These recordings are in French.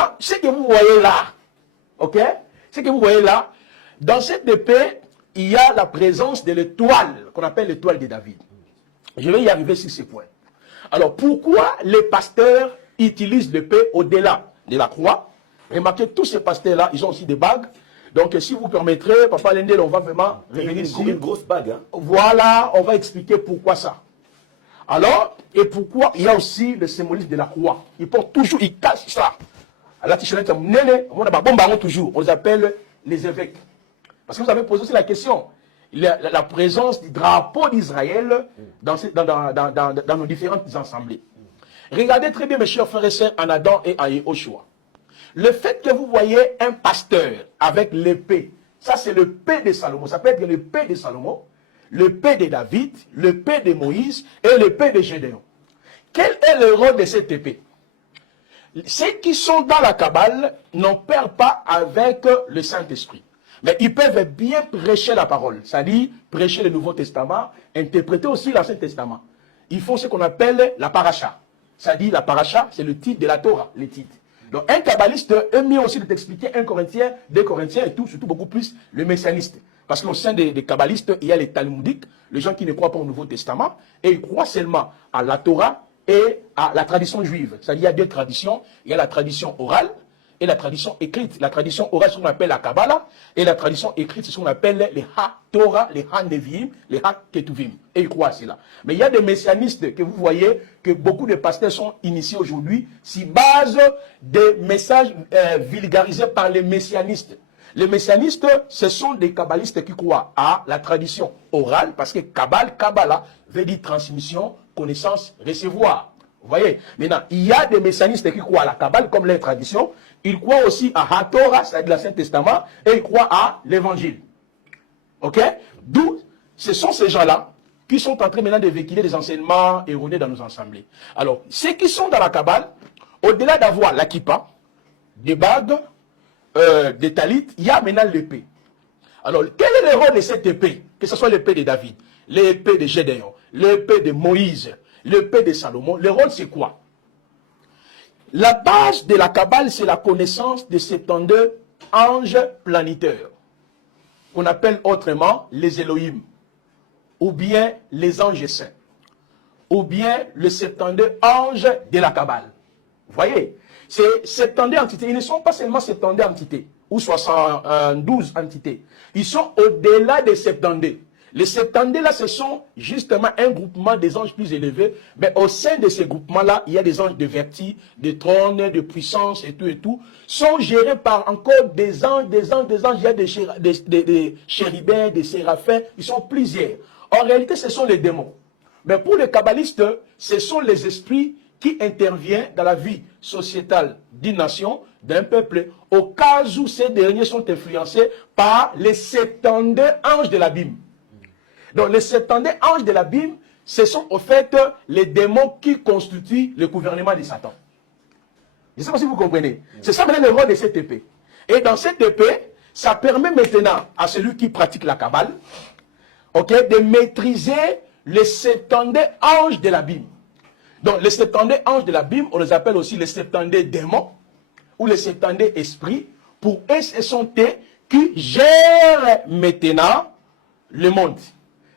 Maintenant, ce que vous voyez là, ok? Ce que vous voyez là, dans cette épée, il y a la présence de l'étoile, qu'on appelle l'étoile de David. Je vais y arriver sur ce point. Alors, pourquoi les pasteurs utilisent l'épée au-delà de la croix? Remarquez, tous ces pasteurs-là, ils ont aussi des bagues. Donc, si vous permettrez, Papa Lendel, on va vraiment revenir sur une grosse bague. Hein? Voilà, on va expliquer pourquoi ça. Alors, et pourquoi il y a aussi le symbolisme de la croix. Ils portent toujours, ils cachent ça. Alors, toujours, on les appelle les évêques. Parce que vous avez posé aussi la question. La présence du drapeau d'Israël dans nos différentes assemblées. Regardez très bien, mes chers frères et sœurs, en Adam et en Yehoshua. Le fait que vous voyez un pasteur avec l'épée, ça c'est l'épée de Salomon. Ça peut être l'épée de Salomon, l'épée de David, l'épée de Moïse et l'épée de Gédéon. Quel est le rôle de cette épée? Ceux qui sont dans la Kabbale n'en perdent pas avec le Saint-Esprit. Mais ils peuvent bien prêcher la parole, c'est-à-dire prêcher le Nouveau Testament, interpréter aussi l'Ancien Testament. Ils font ce qu'on appelle la paracha. C'est-à-dire la paracha, c'est le titre de la Torah, les titres. Donc un kabbaliste est mieux aussi de t'expliquer 1 Corinthiens, 2 Corinthiens et tout, surtout beaucoup plus le messianiste. Parce qu'au sein des kabbalistes, il y a les talmudiques, les gens qui ne croient pas au Nouveau Testament, et ils croient seulement à la Torah et à la tradition juive. C'est-à-dire il y a deux traditions, il y a la tradition orale et la tradition écrite. La tradition orale, c'est ce qu'on appelle la Kabbalah, et la tradition écrite, c'est ce qu'on appelle les Ha-Torah, les Ha-Nevi'im, les Ha-Ketuvim. Et ils croient à cela. Mais il y a des messianistes que vous voyez, que beaucoup de pasteurs sont initiés aujourd'hui, si base des messages vulgarisés par les messianistes. Les messianistes, ce sont des kabbalistes qui croient à la tradition orale, parce que Kabbalah veut dire transmission, connaissance, recevoir. Vous voyez? Maintenant, il y a des messianistes qui croient à la Kabbale comme les traditions. Ils croient aussi à HaTorah, c'est-à-dire l'Ancien Testament, et ils croient à l'Évangile. Ok? D'où, ce sont ces gens-là qui sont en train maintenant de véhiculer des enseignements erronés dans nos assemblées. Alors, ceux qui sont dans la Kabbale, au-delà d'avoir la kippa, des bagues, des talits, il y a maintenant l'épée. Alors, quel est le rôle de cette épée? Que ce soit l'épée de David, l'épée de Gédéon, l'épée de Moïse, l'épée de Salomon. Le rôle, c'est quoi? La base de la Kabbale, c'est la connaissance de 72 anges planétaires, qu'on appelle autrement les Elohim, ou bien les anges saints, ou bien les 72 anges de la Kabbale. Vous voyez? Ces 72 entités, ils ne sont pas seulement 72 entités, ou 72 entités. Ils sont au-delà des 72. Les 72 là, ce sont justement un groupement des anges plus élevés. Mais au sein de ces groupements-là, il y a des anges de vertu, de trône, de puissance et tout, sont gérés par encore des anges. Il y a des chérubins, des séraphins, ils sont plusieurs. En réalité, ce sont les démons. Mais pour les kabbalistes, ce sont les esprits qui interviennent dans la vie sociétale d'une nation, d'un peuple, au cas où ces derniers sont influencés par les 72 anges de l'abîme. Donc les 72 anges de l'abîme, ce sont au fait les démons qui constituent le gouvernement de Satan. Je ne sais pas si vous comprenez. C'est ça maintenant le rôle de cette épée. Et dans cette épée, ça permet maintenant à celui qui pratique la Kabbale, de maîtriser les 72 anges de l'abîme. Donc les 72 anges de l'abîme, on les appelle aussi les 72 démons, ou les 72 esprits. Pour eux, ce sont eux qui gèrent maintenant le monde.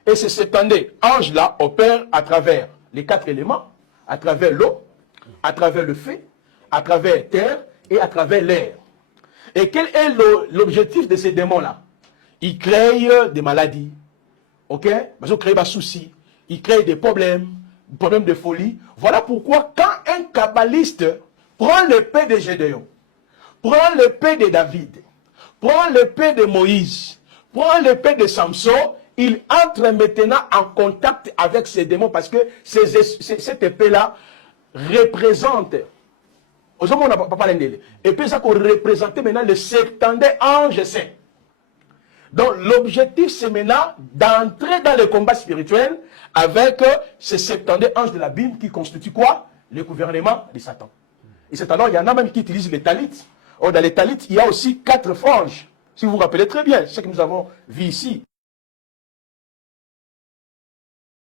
Et ces 72 anges-là opèrent à travers les 4 éléments, à travers l'eau, à travers le feu, à travers la terre et à travers l'air. Et quel est l'objectif de ces démons-là? Ils créent des maladies, ils créent des soucis, ils créent des problèmes de folie. Voilà pourquoi quand un kabbaliste prend l'épée de Gédéon, prend l'épée de David, prend l'épée de Moïse, prend l'épée de Samson, il entre maintenant en contact avec ces démons parce que cette épée-là représente, et puis ça qu'on représente maintenant le 72 anges saints. Donc l'objectif c'est maintenant d'entrer dans le combat spirituel avec ces 72 anges de l'abîme qui constituent quoi? Le gouvernement de Satan. Et c'est alors il y en a même qui utilisent les talits. Or dans les talits, il y a aussi 4 franges. Si vous vous rappelez très bien ce que nous avons vu ici.